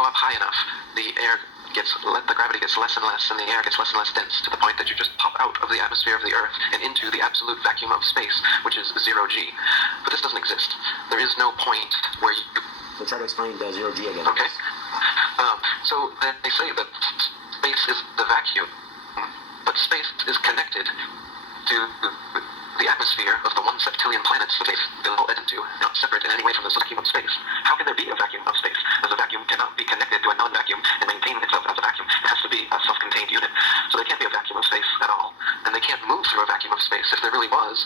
go up high enough, the gravity gets less and less, and the air gets less and less dense to the point that you just pop out of the atmosphere of the Earth and into the absolute vacuum of space, which is 0 G. But this doesn't exist. There is no point where you... So try to explain the 0 G again. Okay. So they say that space is the vacuum, but space is connected to the atmosphere of the 1 septillion planets that they've built into, not separate in any way from the vacuum of space. How can there be a vacuum of space? As a vacuum cannot be connected to a non-vacuum and maintain itself as a vacuum. It has to be a self-contained unit. So there can't be a vacuum of space at all. And they can't move through a vacuum of space. If there really was,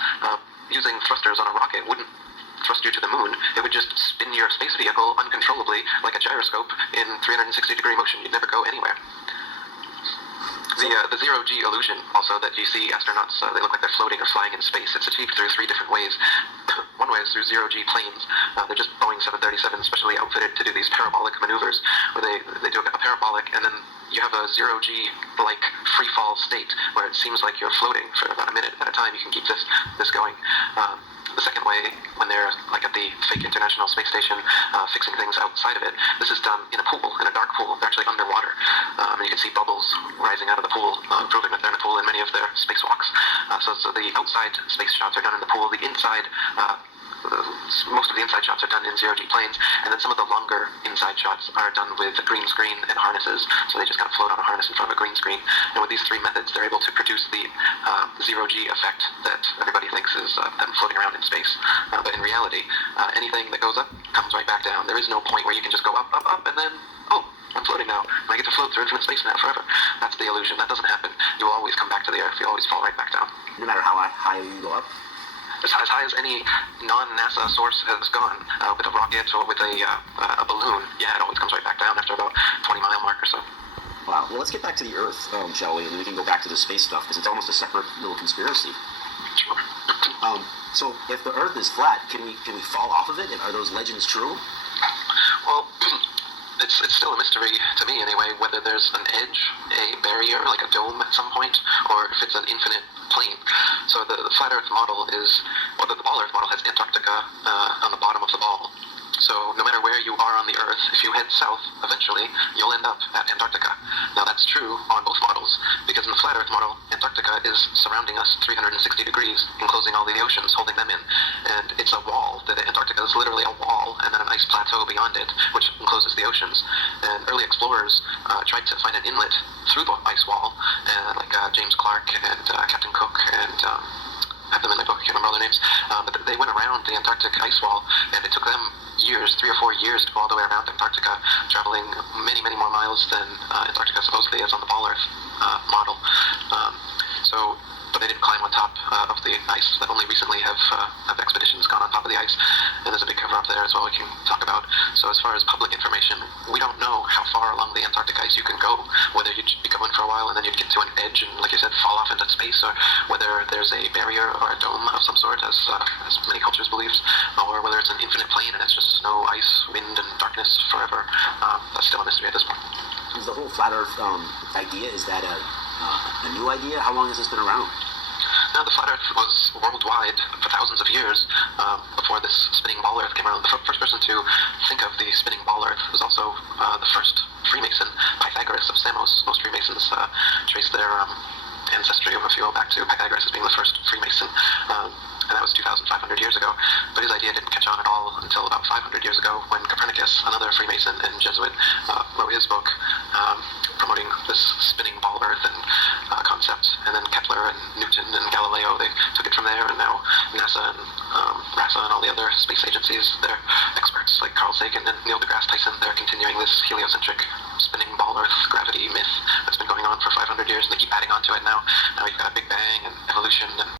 using thrusters on a rocket wouldn't thrust you to the moon. It would just spin your space vehicle uncontrollably like a gyroscope in 360-degree motion. You'd never go anywhere. The 0 G illusion, also, that you see astronauts, they look like they're floating or flying in space. It's achieved through 3 different ways. One way is through 0 G planes. They're just Boeing 737 specially outfitted to do these parabolic maneuvers, where they do a parabolic, and then you have a 0 G-like free fall state, where it seems like you're floating for about a minute at a time. You can keep this going. The second way, when they're like at the fake International Space Station fixing things outside of it, this is done in a pool, in a dark pool. They're actually underwater. And you can see bubbles rising out of the pool, proving that they're in the pool in many of their spacewalks. So the outside space shots are done in the pool. The inside, most of the inside shots are done in 0 G planes, and then some of the longer inside shots are done with a green screen and harnesses. So they just kind of float on a harness in front of a green screen. And with these 3 methods, they're able to produce the 0 G effect that everybody thinks is them floating around in space. But in reality, anything that goes up comes right back down. There is no point where you can just go up, up, up, and then, oh, I'm floating now. I get to float through infinite space now forever. That's the illusion. That doesn't happen. You will always come back to the Earth. You always fall right back down. No matter how high you go up? As high as any non-NASA source has gone, with a rocket or with a balloon. Yeah, it always comes right back down after about 20-mile mark or so. Wow. Well, let's get back to the Earth, shall we? And we can go back to the space stuff, because it's almost a separate little conspiracy. Sure. So if the Earth is flat, can we fall off of it? And are those legends true? Well, it's still a mystery to me anyway, whether there's an edge, a barrier, like a dome at some point, or if it's an infinite plane. So the flat Earth model the ball Earth model has Antarctica on the bottom of the ball. So no matter where you are on the Earth, if you head south, eventually you'll end up at Antarctica. Now that's true on both models, because in the flat Earth model, Antarctica is surrounding us 360 degrees, enclosing all the oceans, holding them in. And it's a wall. The Antarctica is literally a wall, and then an ice plateau beyond it, which encloses the oceans. And early explorers tried to find an inlet through the ice wall, like James Clark and Captain Cook and... I have them in my book, I can't remember all their names, but they went around the Antarctic ice wall, and it took them years, 3 or 4 years, to go all the way around Antarctica, traveling many, many more miles than Antarctica supposedly is on the ball Earth model. But they didn't climb on top of the ice. That only recently have expeditions gone on top of the ice, and there's a big cover up there as well we can talk about. So as far as public information, we don't know how far along the Antarctic ice you can go, whether you'd be going for a while and then you'd get to an edge and, like you said, fall off into space, or whether there's a barrier or a dome of some sort, as many cultures believe, or whether it's an infinite plane and it's just snow, ice, wind, and darkness forever. That's still a mystery at this point. Is the whole flat Earth idea, is that a new idea? How long has this been around? Now, the flat Earth was worldwide for thousands of years before this spinning ball Earth came around. The first person to think of the spinning ball Earth was also the first Freemason, Pythagoras of Samos. Most Freemasons trace their ancestry, if you go back to Pythagoras as being the first Freemason. And that was 2,500 years ago. But his idea didn't catch on at all until about 500 years ago, when Copernicus, another Freemason and Jesuit, wrote his book promoting this spinning ball Earth and concept. And then Kepler and Newton and Galileo, they took it from there, and now NASA and RASA and all the other space agencies, they're experts like Carl Sagan and Neil deGrasse Tyson. They're continuing this heliocentric spinning ball Earth gravity myth that's been going on for 500 years, and they keep adding on to it now. Now you've got a Big Bang and evolution and